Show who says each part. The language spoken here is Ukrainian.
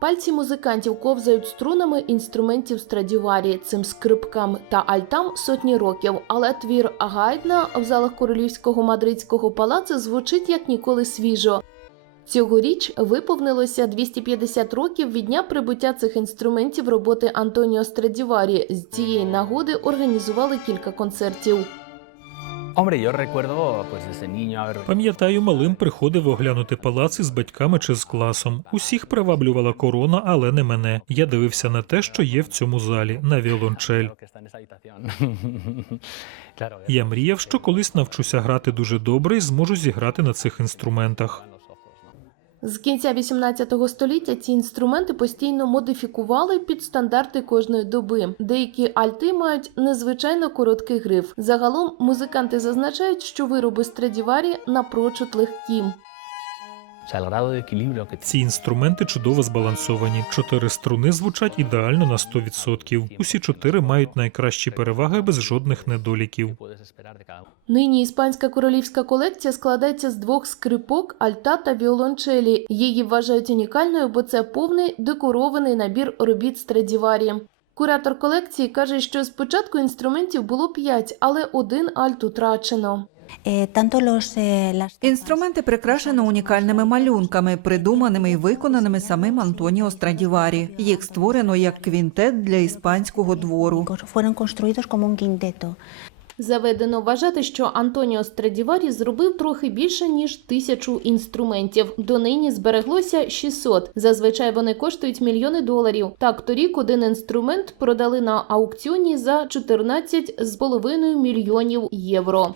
Speaker 1: Пальці музикантів ковзають струнами інструментів Страдіварі. Цим скрипкам та альтам сотні років. Але твір Гайдна в залах королівського мадридського палацу звучить як ніколи свіжо. Цьогоріч виповнилося 250 років від дня прибуття цих інструментів роботи Антоніо Страдіварі. З цієї нагоди організували кілька концертів.
Speaker 2: Пам'ятаю, малим приходив оглянути палаци з батьками чи з класом. Усіх приваблювала корона, але не мене. Я дивився на те, що є в цьому залі, на віолончель. Я мріяв, що колись навчуся грати дуже добре і зможу зіграти на цих інструментах.
Speaker 1: З кінця 18 століття ці інструменти постійно модифікували під стандарти кожної доби. Деякі альти мають незвичайно короткий гриф. Загалом музиканти зазначають, що вироби Страдіварі напрочуд легкі.
Speaker 2: Ці інструменти чудово збалансовані. Чотири струни звучать ідеально на 100%. Усі чотири мають найкращі переваги без жодних недоліків.
Speaker 1: Нині іспанська королівська колекція складається з двох скрипок, альта та віолончелі. Її вважають унікальною, бо це повний декорований набір робіт Страдіварі. Куратор колекції каже, що спочатку інструментів було п'ять, але один альт утрачено.
Speaker 3: Los, eh,
Speaker 4: Інструменти прикрашено унікальними малюнками, придуманими і виконаними самим Антоніо Страдіварі. Їх створено як квінтет для іспанського двору.
Speaker 1: Заведено вважати, що Антоніо Страдіварі зробив трохи більше ніж тисячу інструментів. Донині збереглося 600. Зазвичай вони коштують мільйони доларів. Так, торік один інструмент продали на аукціоні за 14,5 мільйонів євро.